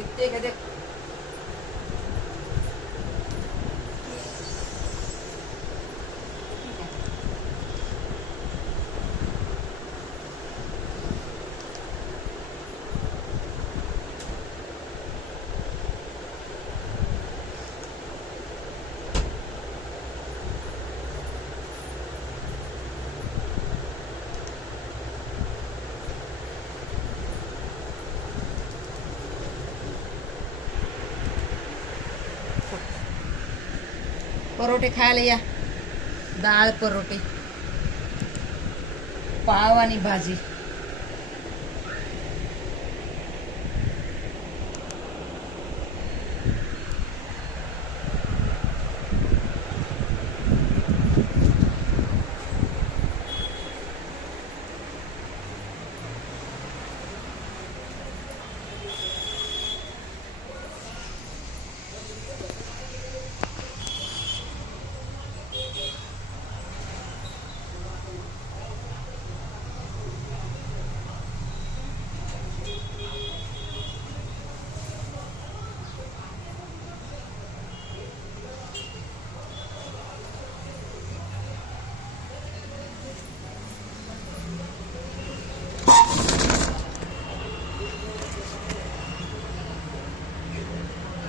इतके कधी परोठे खायला या. डाळ परोठे, पाव आणि भाजी.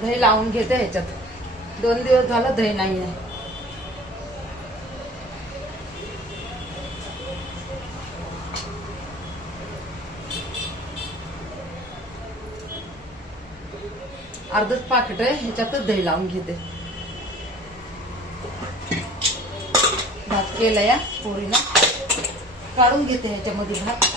दही लावून घेते ह्याच्यात. 2 दिवस झालं दही नाही आहे. अर्धच पाकिट आहे, ह्याच्यातच दही लावून घेते. भात केला या पोळीला, काढून घेते ह्याच्यामध्ये भात.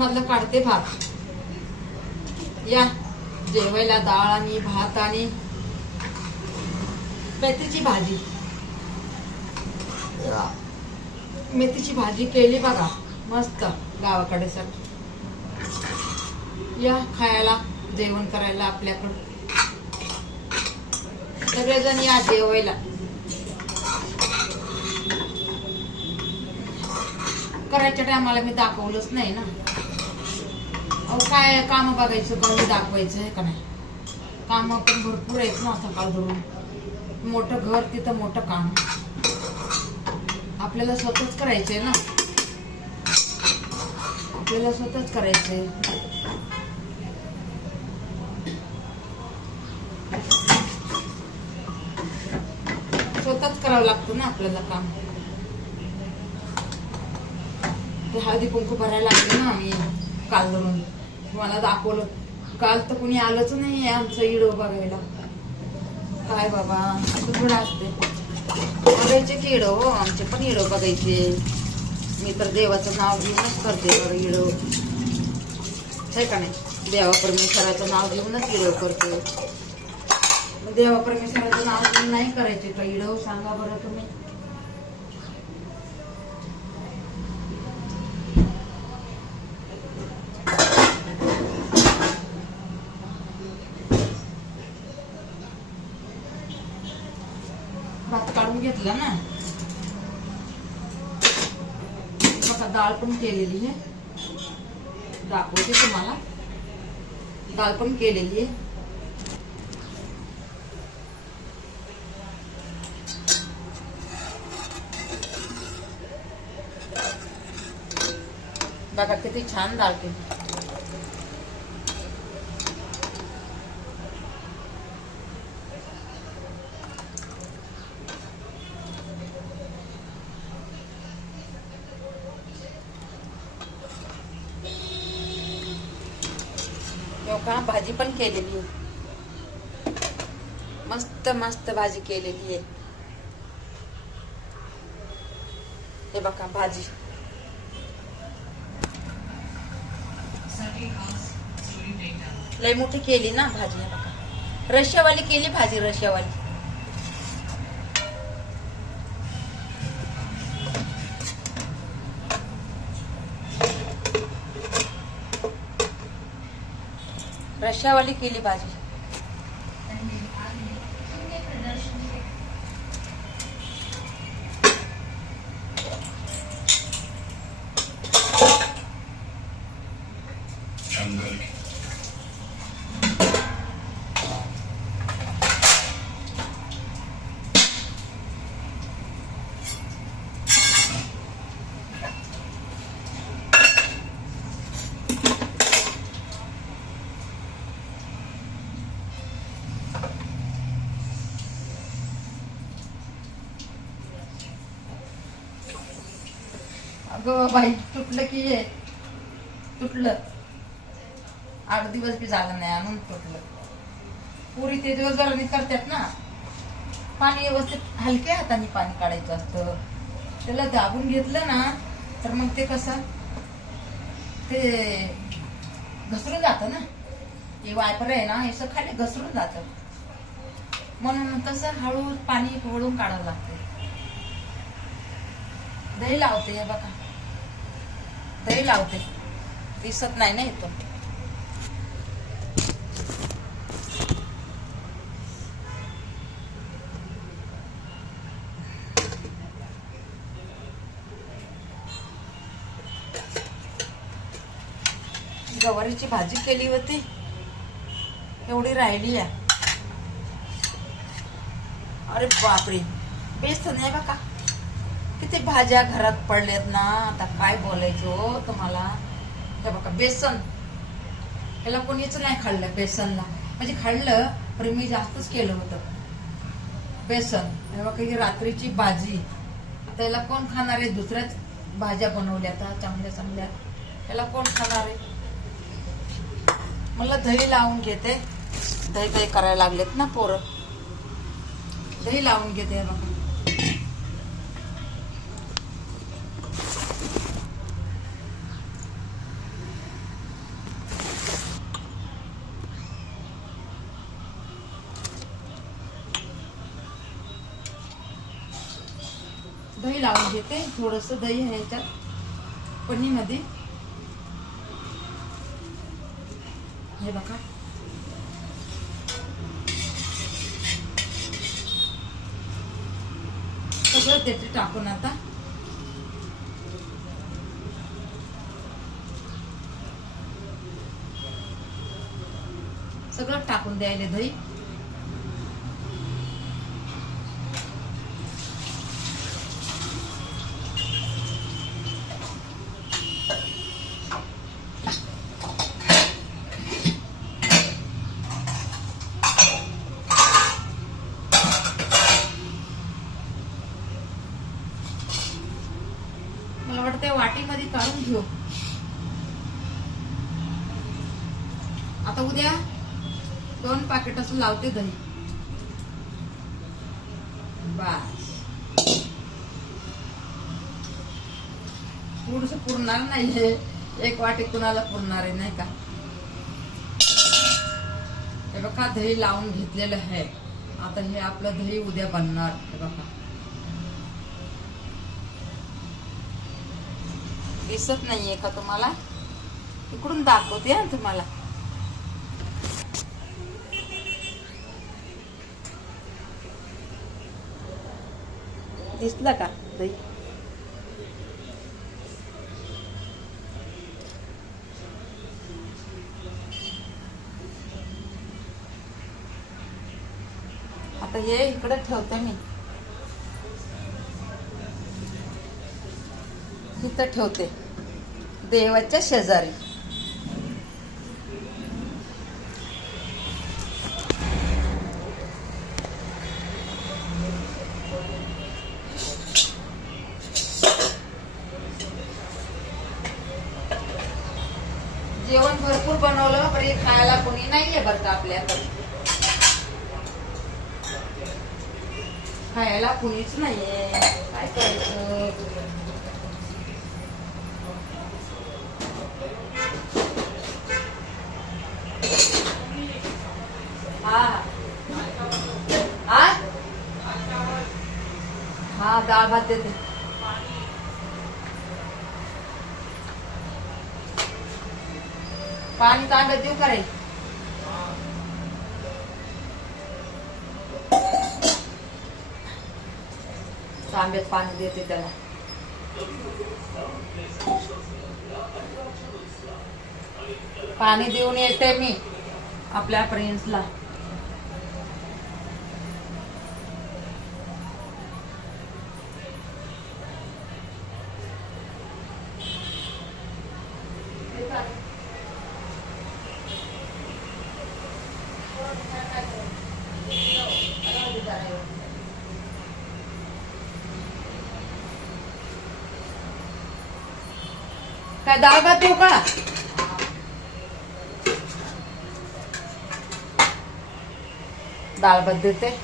मधलं काढते भात. या जेवायला डाळ आणि भात आणि मेथीची भाजी. मेथीची भाजी केली बघा मस्त गावाकडे. या खायला, जेवण करायला आपल्याकडं. सगळेजण या जेवायला. करायच्या टायमाला मी दाखवलंच नाही ना. अहो काय काम बघायचं, कधी दाखवायचं आहे का नाही. काम पण भरपूर आहेत ना सकाळ धरून. मोठं घर तिथं मोठं काम आपल्याला स्वतःच करायचंय ना. आपल्याला स्वतःच करायचंय. स्वतःच करावं लागतं ना आपल्याला काम. हळदी कुंकू भरायला लागले ना आम्ही काल धरून. तुम्हाला दाखवलं. काल तर कुणी आलंच नाही आमचं इडो बघायला. काय बाबा असं थोडं असते. बघायचे की इडो, आमचे पण इडो बघायचे. मी तर देवाचं नाव घेऊनच करते बरं इडो, आहे का नाही. देवा परमेश्वराचं नाव घेऊनच इडो करते. देवा परमेश्वराचं नाव घेऊन नाही करायचे का इडो, सांगा बरं तुम्ही. भात काढून घेतला ना. बघा डाळ पण केलेली आहे. दाखवते तुम्हाला. डाळ पण केलेली आहे. बघा किती छान डाळ केली. का भाजी पण केलेली आहे. मस्त मस्त भाजी केलेली आहे. हे बघा भाजी. लय मोठी केली ना भाजी. हे बघा रश्यावाली केली भाजी, रश्यावाली. रश्यावाली केली भाजी. अगं बाई तुटलं की ये तुटलं. 8 दिवस बी झालं नाही आणून तुटलं. पुरी ते दिवसभराने करतात ना. पाणी व्यवस्थित हलक्या हाताने पाणी काढायचं असतं. त्याला दाबून घेतलं ना तर मग ते कसं ते घसरून जातं ना. हे वायपर आहे ना हे सगळं खाली घसरून जातं. म्हणून कसं हळू पाणी वळून काढावं लागतं. दही लावते हे बघा. दही लावते. दिसत नाही ना इथून. गवारीची भाजी केली होती एवढी राहिली आहे. अरे बापरे बेसन आहे बघा. किती भाज्या घरात पडल्यात ना. आता काय बोलायचो तुम्हाला. हे बघा बेसन याला कोणीच नाही खाल्लं. बेसनला म्हणजे खाल्लं पण मी जास्तच केलं होतं बेसन. हे बघा ही रात्रीची भाजी. त्याला कोण खाणार आहे. दुसऱ्याच भाज्या बनवल्या आता चांगल्या चांगल्या. त्याला कोण खाणार आहे. मला दही लावून घेते. दही दही करायला लागलेत ना पोरं. दही लावून घेते बघा. दही लावून घेते. थोडस दही आहे याच्यात पनीमध्ये. हे बघा सगळं ते टाकून आता सगळं टाकून द्यायला दही. मला वाटतं वाटीमध्ये काढून घेऊ. आता उद्या 2 पाकिट असं लावते दही. बस थोडस पुरणार नाहीये. 1 वाटी कुणाला पुरणार आहे नाही का. हे बघा दही लावून घेतलेलं आहे. आता हे आपलं दही उद्या बनणार. हे बघा दिसत नाहीये का तुम्हाला. इकडून दाखवते हा तुम्हाला. दिसलं का दही. आता हे इकडे ठेवते मी. इथं ठेवते देवाच्या शेजारी. जेवण भरपूर बनवलं पण हे खायला कोणी नाहीये बरं का आपल्याकडे. खायला कुणीच नाहीये. काय करायचं. हा डाळ भात देते. पाणी तांब्यात देऊ करायचं. तांब्यात पाणी देते त्याला. पाणी देऊन येते मी आपल्या फ्रेंड्सला. काय डाळ भात देऊ का? डाळ भात देते.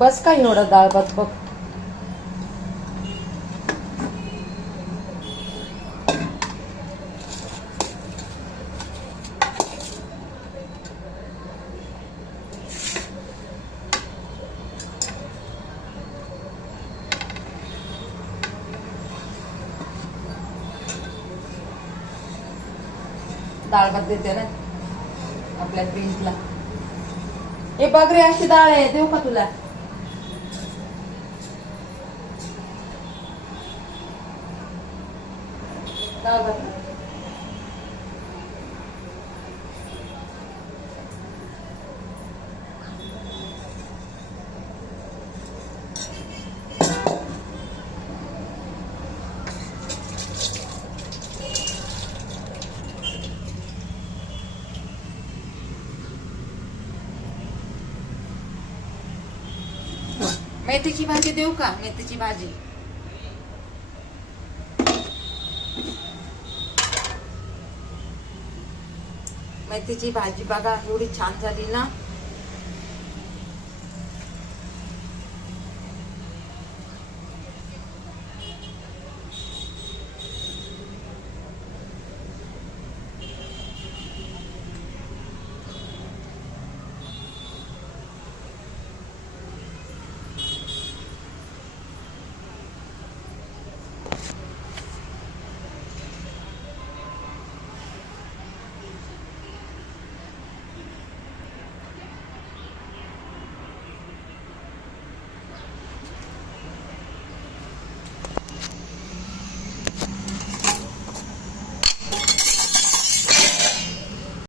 बस का एवढं डाळ भात बघ. डाळ भात देते ना आपल्या प्रिन्सला. हे बघ रे, अशी डाळ आहे, देऊ का तुला? डाळ भात. मेथीची भाजी देऊ का? मेथीची भाजी. मेथीची भाजी बघा एवढी छान झाली ना.